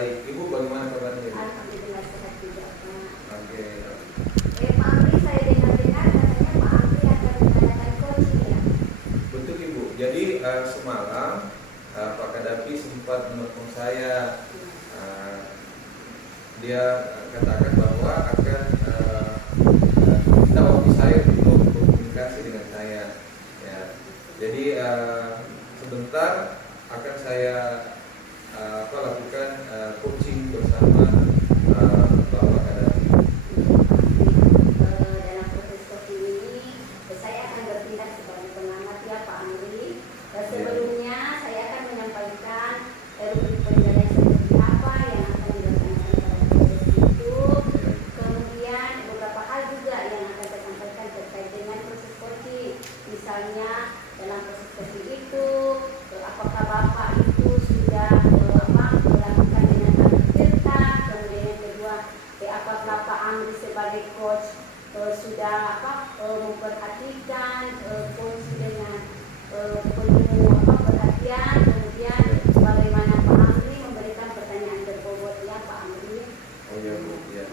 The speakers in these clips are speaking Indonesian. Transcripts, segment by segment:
Baik, Ibu bagaimana kabarnya? Alhamdulillah sehat juga, Pak. Oke. Pak Amri, saya dengar-dengar katanya Pak Amri akan mengadakan coaching ya? Betul Ibu. Jadi semalam Pak Kadapi sempat menelpon saya. Dia katakan bahwa akan minta waktu saya untuk berkomunikasi dengan saya. Ya. Jadi sebentar akan saya lakukan coaching bersama Bapak Kadapi. Dalam proses coaching ini, saya akan bertindak sebagai pengamat ya Pak Amri. Sebelumnya saya akan menyampaikan penilaian seperti apa yang akan dilaksanakan dalam proses itu. Kemudian beberapa hal juga yang akan saya sampaikan terkait dengan proses coaching. Misalnya dalam proses coaching itu, apakah Bapak itu sudah melakukan dengan tertata. Kemudian yang kedua, apakah Pak Amri sebagai coach sudah memperhatikan coach dengan penuh perhatian. Kemudian bagaimana Pak Amri memberikan pertanyaan berbobot ya Pak Amri. Oh ya Bu, ya.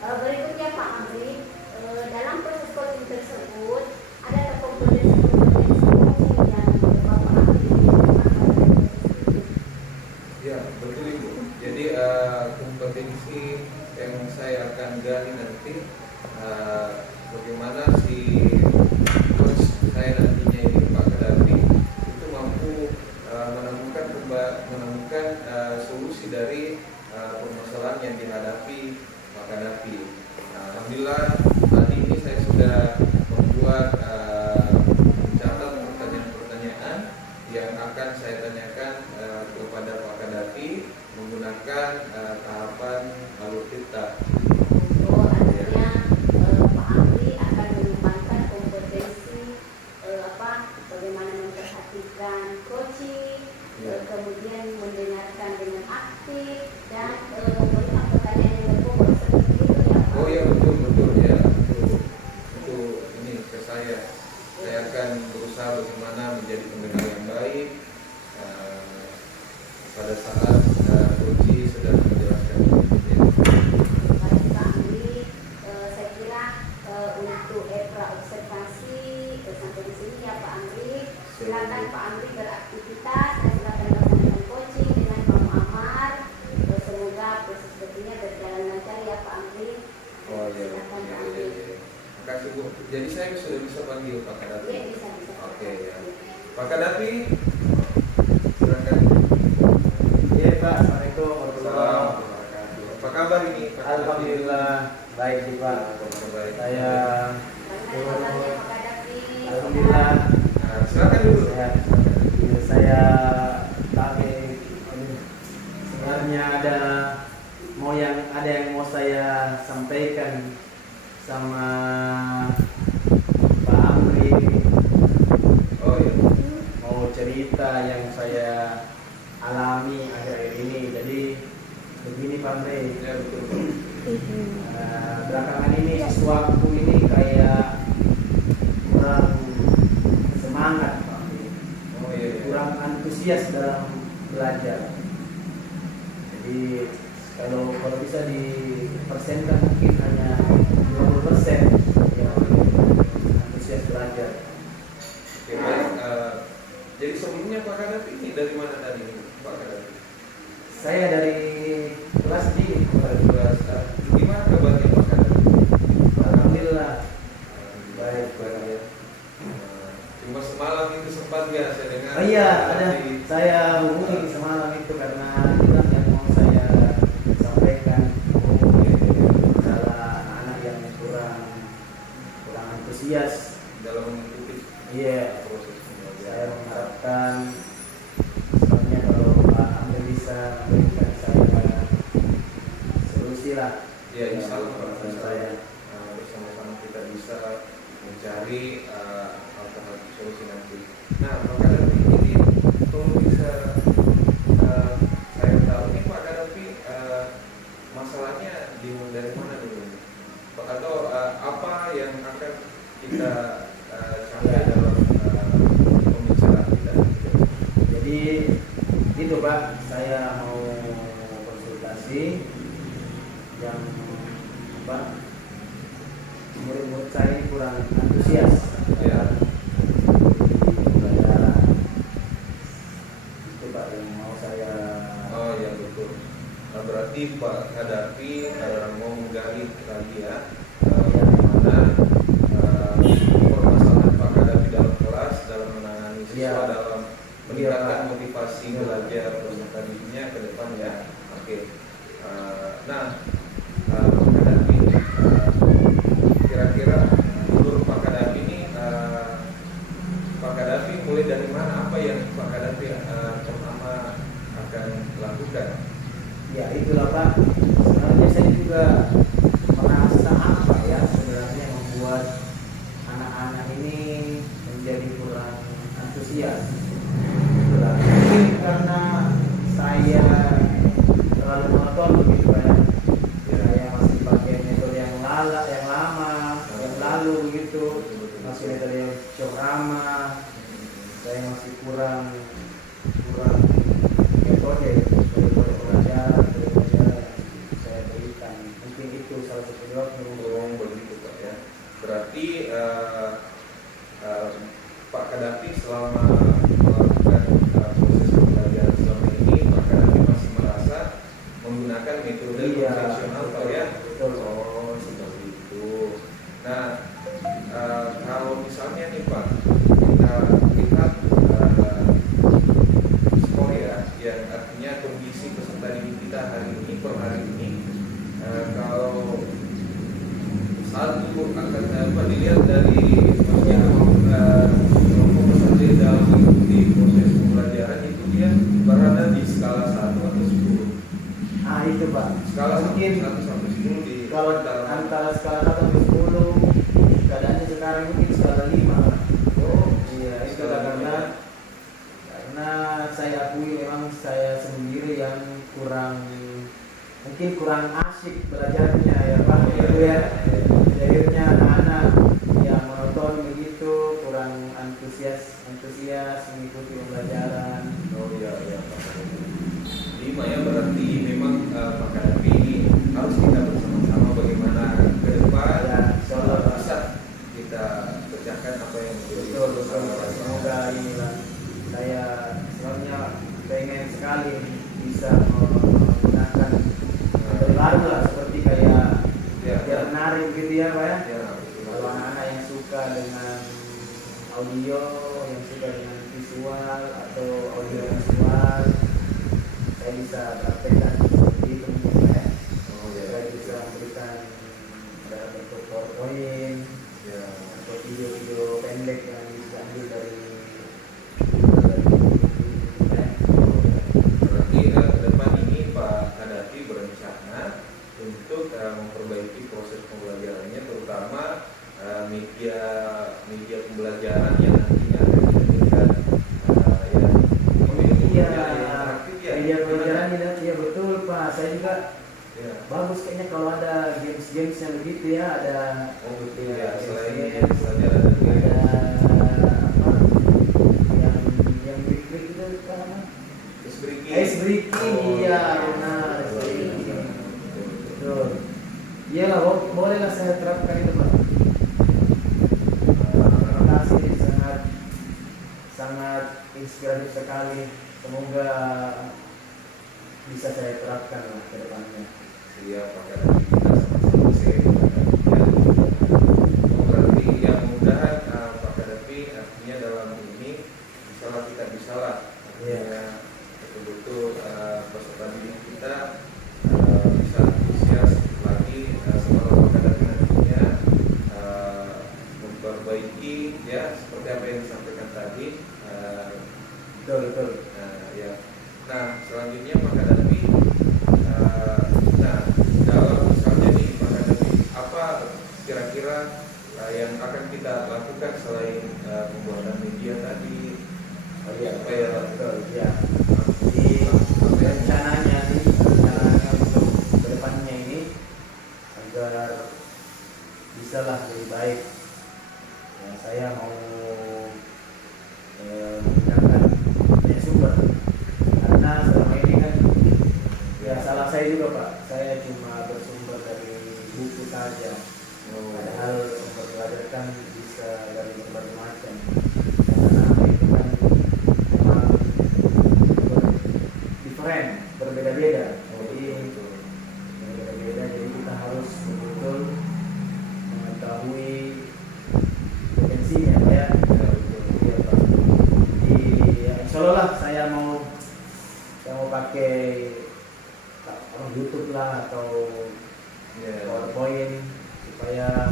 Berikutnya Pak Amri, dalam proses coaching tersebut ada kompetensi coaching yang Bapak Amri lakukan pada proses itu. Ya, betul Ibu. Jadi kompetensi yang saya akan gali nanti bagaimana si coach saya nantinya ini Pak Kadapi itu mampu menemukan solusi dari permasalahan yang dihadapi Pak Kadapi. Alhamdulillah tadi ini saya sudah membuat mencatat pertanyaan-pertanyaan yang akan saya tanyakan kepada Pak Kadapi menggunakan tahapan alur kita. Artinya Pak Amri akan mengembangkan kompetensi bagaimana memperhatikan coaching, kemudian mendengarkan dengan aktif dan memberikan pertanyaan yang berbobot seperti itu ya Pak. Oh ya betul ya, itu ini ke saya. Saya akan berusaha bagaimana menjadi pendengar yang baik pada saat coach sedang menjelaskan. Baik Pak Amri, saya kira untuk observasi sampai di sini ya Pak Amri. Silakan Pak Amri beraktivitas dan silakan melakukan coaching dengan Pak Muhammad. Semoga proses coachingnya berjalan lancar ya Pak Amri. Oh ya. Silakan Pak Amri. Terima kasih Bu. Jadi saya sudah bisa panggil Pak Kadapi. Ya, bisa. Oke ya. Pak Kadapi, silakan. Iya Pak, Assalamualaikum warahmatullahi Wabarakatuh. Apa kabar ini Pak Kadapi? Alhamdulillah baik sih Pak. Baik. Saya Bagaimana kabarnya Pak Kadapi? alhamdulillah Silakan dulu. sehat. Saya pakai sebenarnya ada yang mau saya sampaikan sama Pak Amri. Oh iya. Mau cerita yang saya alami akhir-akhir ini. Jadi begini Pak Amri. Ya betul. Belakangan ini siswaku ini kayak kurang semangat Pak Amri. Oh iya. Kurang antusias dalam belajar. Jadi kalau bisa dipersenkan mungkin hanya 20% yang antusias belajar. Oke, baik. Jadi sebelumnya Pak Kadapi ini dari mana tadi Pak Kadapi? Saya dari kelas D. Gimana kabarnya Pak Kadapi? Alhamdulillah baik. Ya. Cuma semalam itu sempat ya saya dengar. Oh iya, ada saya hubungi semalam itu karena itulah yang mau saya sampaikan. Masalah anak-anak yang kurang antusias. dalam mengikuti Iya. proses Saya pembelajaran. mengharapkan sebenarnya kalau Pak Amir bisa memberikan saya solusi lah. Ya insya Allah Pak, Untuk insya saya. Allah, bersama-sama kita bisa mencari alternatif solusi nanti. Nah Pak Kadapi ini kalau bisa saya tahu nih Pak Kadapi masalahnya dimulai dari mana dulu? Atau apa yang akan kita capai dalam pembicaraan kita? Jadi itu Pak, saya mau berarti Pak Hadapi mau menggali lagi ya bagaimana permasalahan Pak Hadapi dalam kelas dalam menangani siswa Iya. dalam meningkatkan motivasi belajar peserta didiknya ke depan ya. Oke. Nah, Pak Hadapi, kira-kira menurut Pak Hadapi ini Pak Hadapi mulai dari mana, apa yang Pak Hadapi pertama akan lakukan? Ya itulah Pak, sebenarnya saya juga merasa apa ya sebenarnya membuat anak-anak ini menjadi kurang antusias. Itulah mungkin karena saya terlalu monoton begitu ya. Saya masih pakai metode yang lama, yang lalu gitu, masih metode ceramah. Saya masih kurang metode pelajaran yang saya berikan. Mungkin itu salah satu jawabnya. Begitu Pak ya. Berarti Pak Hadapi selama melakukan proses pembelajaran selama ini, Pak Hadapi masih merasa menggunakan metode konvensional Pak ya? Betul. Oh, seperti itu. Nah, kalau misalnya nih Pak, kita lihat skor ya, yang artinya kondisi peserta didik kita hari ini per hari ini, kalau satu akan dilihat dari maksudnya kelompok peserta dalam mengikuti proses pembelajaran itu dia berada di skala 1 atau 10. Ah itu Pak. Skala Mungkin 1 sampai 10 di kalau antara skala 1 sampai 10 keadaannya sekarang mungkin skala 5. Oh, Iya, itu karena saya akui memang saya sendiri yang mungkin kurang asik belajarnya ya Pak. Gitu ya. Akhirnya anak-anak yang monoton begitu, kurang antusias mengikuti pembelajaran. oh iya Pak. Jadi Pak ya, berarti memang Pak Hadapi ini harus kita bersama-sama bagaimana ke depan Ya, insyaallah Pak. bisa kita pecahkan apa yang menjadi Betul. masalah. Semoga inilah saya sebenarnya pengen sekali bisa menggunakan metode baru lah seperti kayak Ya, biar menarik gitu ya Pak ya. ya, Kalau anak-anak yang suka dengan audio, yang suka dengan visual atau audio visual, saya bisa praktekkan seperti itu mungkin ya. oh ya, Saya bisa memberikan dalam bentuk PowerPoint ya. atau video-video pendek yang bisa ambil dari ya. Berarti ke depan ini Pak Hadapi berencana untuk memperbaiki proses pembelajarannya, terutama media pembelajaran yang nantinya akan dijadikan Iya, interaktif ya. media pelajaran ya betul Pak. Saya juga Ya. bagus kayaknya kalau ada games yang begitu ya, ada Oh betul ya, selain games, media pembelajaran ada juga ada ya. apa yang break itu apa namanya? Ice breaking, iya benar. Ice breaking. Betul. Iya lah, bolehlah saya terapkan itu Pak. Terima kasih, sangat inspiratif sekali. Semoga bisa saya terapkan lah ke depannya. Iya, Pak Hadapi, kita sama-sama share Pak Hadapi ya. Oh, berarti yang mudahan Pak Hadapi artinya dalam ini bisalah artinya betul-betul peserta didik kita bisa antusias lagi setelah Pak Hadapi nantinya memperbaiki ya seperti apa yang disampaikan tadi. Betul. Ya. Nah, selanjutnya Pak Hadapi, kalau misalnya nih Pak Hadapi, apa kira-kira yang akan kita lakukan selain pembuatan media tadi? Oh iya, Supaya betul. Ya. Jadi rencananya untuk kedepannya ini agar bisalah lebih baik. Ya, saya mau menggunakan banyak sumber karena selama ini kan ya salah saya juga Pak. Saya cuma bersumber dari buku saja. Padahal sumber belajar kan bisa dari berbagai macam. Karena itu kan memang different, berbeda-beda. Jadi YouTube lah atau Ya. PowerPoint supaya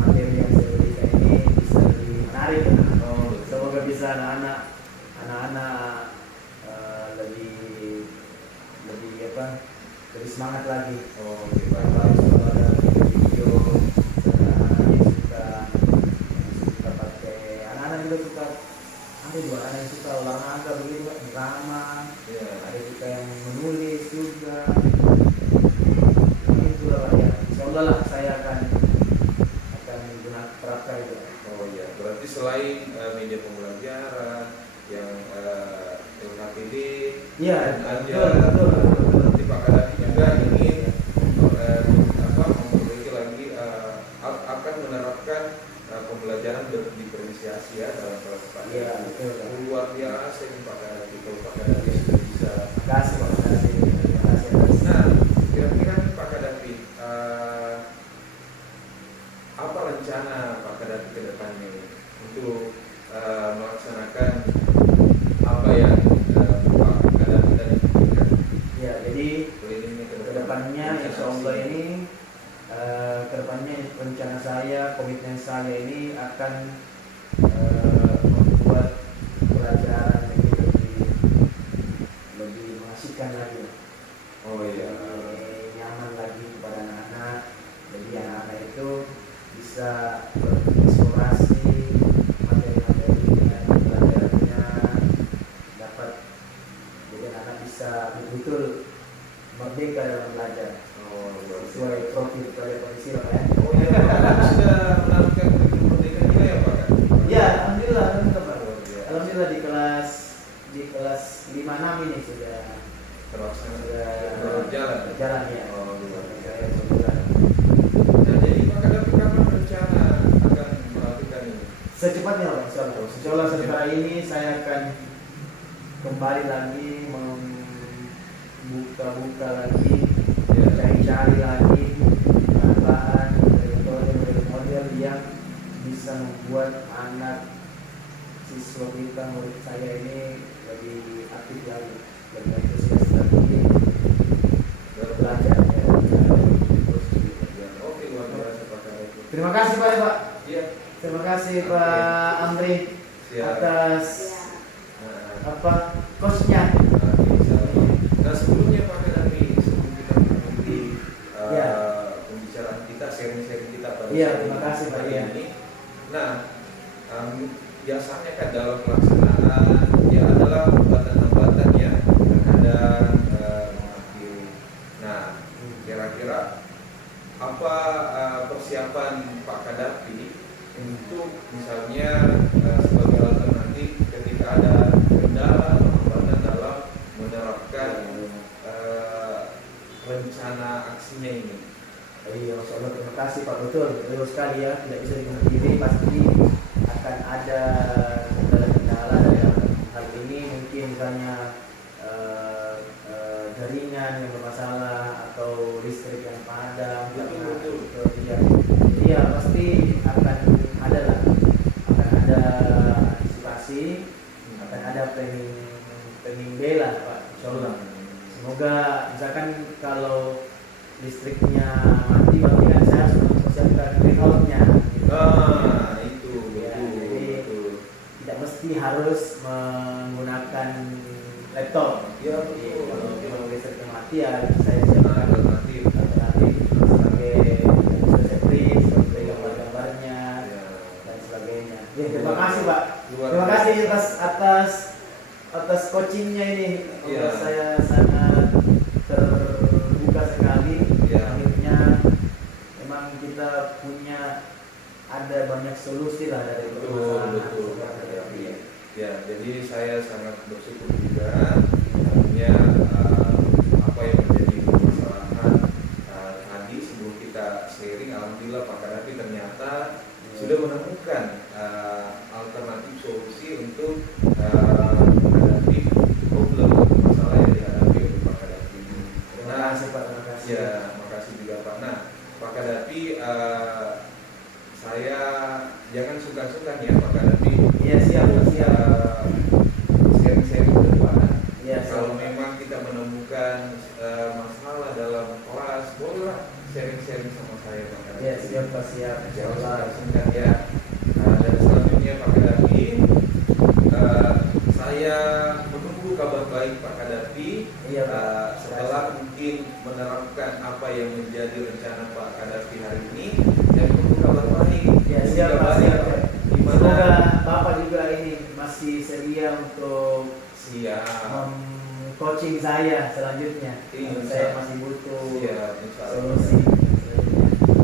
materi yang saya berikan ini bisa lebih menarik. Oh, betul. Semoga bisa anak-anak lebih lebih semangat lagi. Oh, oke, Yang Pak. harus kalau ada video anak-anak yang suka pakai, anak-anak juga suka, ada juga anak yang suka olahraga begitu, drama, Ya. ada juga yang menulis juga. Itulah Pak, ya. Insyaallah lah saya akan menggunakan terapkan itu. Oh iya, berarti selain media pembelajaran yang LHPD, Iya, dan betul, ada betul. nanti Pak Kadaki juga ingin memperbaiki lagi akan menerapkan pembelajaran berdiferensiasi ya dalam kelas Pak. Iya, betul. Luar biasa ini Pak Kadaki, kalau Pak Kadaki sudah bisa. Terima kasih Pak, terima kasih. Terima kasih atas. Nah, kira-kira nih Pak Kadaki, apa rencana Pak Kadaki ke depannya ini untuk melaksanakan apa yang Pak Kadaki tadi pikirkan? Ya, jadi Ini kedepannya insya Allah ini kedepannya rencana saya, komitmen saya ini akan membuat pelajaran ini lebih mengasihkan lagi, Oh iya. lebih nyaman lagi kepada anak-anak. Jadi anak-anak itu bisa bereksplorasi materi-materi yang pelajarannya dapat, jadi anak-anak bisa betul-betul merdeka dalam belajar Oh, luar biasa. sesuai profil pada kondisi lah ya. Oh iya, Pak Kadaki sudah melakukan kurikulum merdeka juga ya Pak? Ya, alhamdulillah, Pak. Luar biasa. Alhamdulillah di kelas 5-6 ini sudah Terlaksana berjalan. berjalan ya. Oh, luar biasa. Saya berjalan. Nah, jadi Pak Kadaki kapan rencana akan melakukan ini? Secepatnya Pak, insya Allah. Insya Allah setelah ini saya akan kembali lagi membuka-buka lagi, Ya. cari-cari lagi bahan model yang bisa membuat anak siswa kita, murid saya ini lebih aktif lagi, lebih antusias lagi belajar. Oke, luar biasa Pak Kadaki. Terima kasih Pak. Iya. Terima kasih Pak Amri Siap. atas Nah, kosnya. Nah, sebelumnya Pak Kadaki, sebelum kita mengakhiri Ya. pembicaraan kita, sharing-sharing kita pada Iya, saat terima kasih, Pak, hari ya. ini. Nah, biasanya kan dalam pelaksanaan ya adalah hambatan-hambatan ya, kadang mengakhiri. Nah, kira-kira apa persiapan Pak Kadaki untuk misalnya sebagai alternatif ketika ada kendala atau hambatan dalam menerapkan rencana aksinya ini? Iya, Masya Allah, terima kasih Pak, betul sekali ya, tidak bisa dipungkiri pasti akan ada kendala-kendala dalam hal ini, mungkin misalnya jaringan yang bermasalah atau listrik yang padam. Betul. Iya, pasti akan ada lah, akan ada antisipasi, akan ada planning B lah Pak, Insya Allah. Semoga misalkan kalau listriknya mati, berarti kan saya harus mempersiapkan green out-nya. Nah, itu Ya, betul, jadi betul. tidak mesti harus menggunakan laptop. Ya, Jadi betul. kalau memang listriknya mati ya saya siapkan Alternatif. sebagai print, sebagai gambar-gambarnya Ya. dan sebagainya. Ya, terima kasih Pak. Luar Terima biasa. kasih atas coachingnya ini. Iya. Saya sangat terbuka sekali. Iya. Akhirnya memang kita punya ada banyak solusi lah dari permasalahan. Betul. Iya. Ya, jadi saya sangat bersyukur juga akhirnya apa yang menjadi permasalahan tadi sebelum kita sharing, alhamdulillah Pak Kadaki ternyata sudah menemukan alternatif solusi untuk menghadapi problem masalah yang dihadapi oleh Pak Kadaki. Terima kasih Pak, terima kasih. Ya, makasih juga Pak. Nah, Pak Kadaki, saya jangan sungkan-sungkan ya Pak Kadaki. Iya, siap. Sharing-sharing ke depan. Iya, Kalau siap. memang kita menemukan masalah sharing-sharing sama saya Pak Kadar. Ya siap Pak, siap. Jauh Insyaallah. singkat ya. Dan selanjutnya Pak Kadapi, saya menunggu kabar baik Pak Kadapi. Iya, Pak. Setelah mungkin menerapkan apa yang menjadi rencana Pak Kadapi hari ini, saya menunggu kabar baik. Ya siap Pak, Kabar siap. baik, Semoga Gimana? Bapak juga ini masih sedia untuk Siap. coaching saya selanjutnya. Iya. Saya masih butuh Siap, insya Allah. solusi.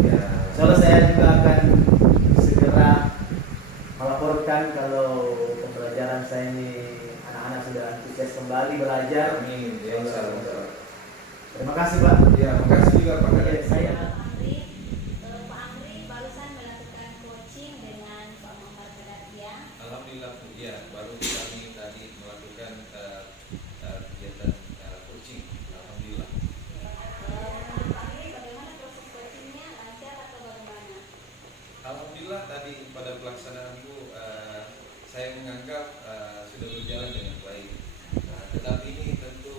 Ya. Soalnya saya juga akan segera melaporkan kalau pembelajaran saya ini anak-anak sudah antusias kembali belajar. Amin. Ya, insya Allah, insya Allah. Terima kasih Pak. Ya, makasih juga Pak Kadapi. Ya, saya Pak Amri barusan melakukan coaching dengan Pak Muhammad Kadapi ya. Alhamdulillah, ya baru kami tadi melakukan kegiatan coaching. Alhamdulillah. Menurut Pak Amri bagaimana proses coachingnya, lancar atau bagaimana? Alhamdulillah tadi pada pelaksanaanku saya menganggap sudah berjalan dengan baik. Tetapi ini tentu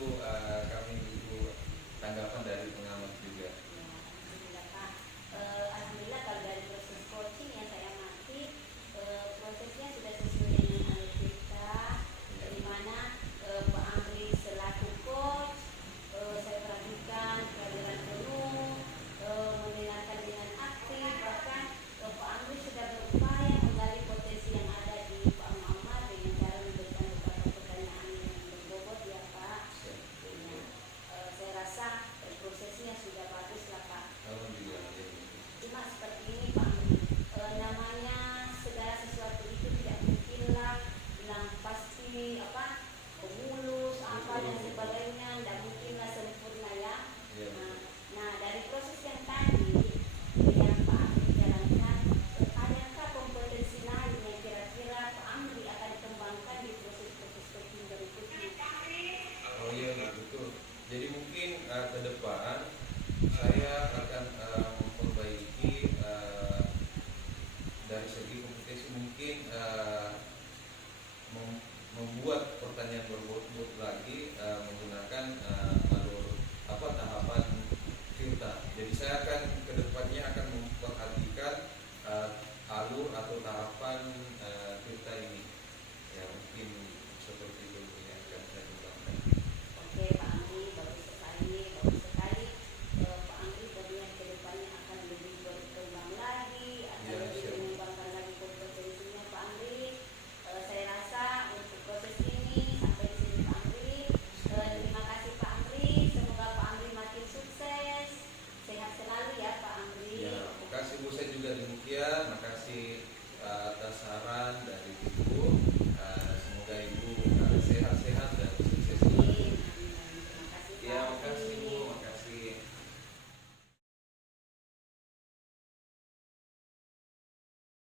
kami butuh tanggapan dari pengamat juga. Alhamdulillah Pak. Alhamdulillah kalau dari proses coaching yang saya amati, prosesnya sudah sesuai dengan alur kita, di mana Pak Amri selaku coach, saya perhatikan kehadiran penuh, mendengarkan dengan aktif, bahkan Pak Amri sudah berupaya menggali potensi yang ada di Pak Muhammad dengan cara memberikan beberapa pertanyaan yang berbobot ya Pak. Ya, saya rasa prosesnya sudah bagus lah Pak. Alhamdulillah. Ya. Cuma seperti ini Pak Amri, namanya segala sesuatu itu tidak mungkinlah bilang pasti apa mulus apa dan sebagainya, tidak mungkinlah sempurna ya. Ya. Nah dari proses yang tadi yang Pak Amri jalankan, adakah kompetensi lain yang kira-kira Pak Amri akan kembangkan di proses-proses coaching berikutnya? Oh iya betul. Jadi mungkin ke depan saya